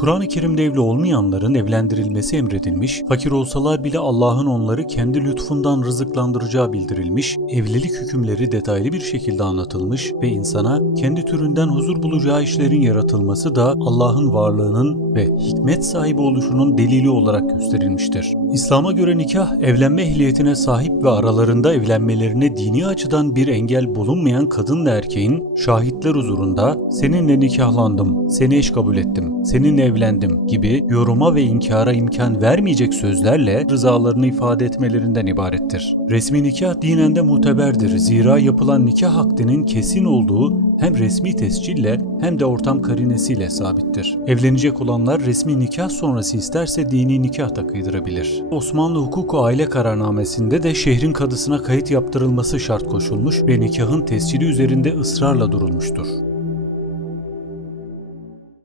Kur'an-ı Kerim'de evli olmayanların evlendirilmesi emredilmiş, fakir olsalar bile Allah'ın onları kendi lütfundan rızıklandıracağı bildirilmiş, evlilik hükümleri detaylı bir şekilde anlatılmış ve insana kendi türünden huzur bulacağı işlerin yaratılması da Allah'ın varlığının ve hikmet sahibi oluşunun delili olarak gösterilmiştir. İslam'a göre nikah, evlenme ehliyetine sahip ve aralarında evlenmelerine dini açıdan bir engel bulunmayan kadınla erkeğin şahitler huzurunda seninle nikahlandım, seni eş kabul ettim, seninle evlendim gibi yoruma ve inkara imkan vermeyecek sözlerle rızalarını ifade etmelerinden ibarettir. Resmi nikah dinen de muteberdir. Zira yapılan nikah akdinin kesin olduğu hem resmi tescille hem de ortam karinesiyle sabittir. Evlenecek olanlar resmi nikah sonrası isterse dini nikah da kıydırabilir. Osmanlı hukuku aile kararnamesinde de şehrin kadısına kayıt yaptırılması şart koşulmuş ve nikahın tescili üzerinde ısrarla durulmuştur.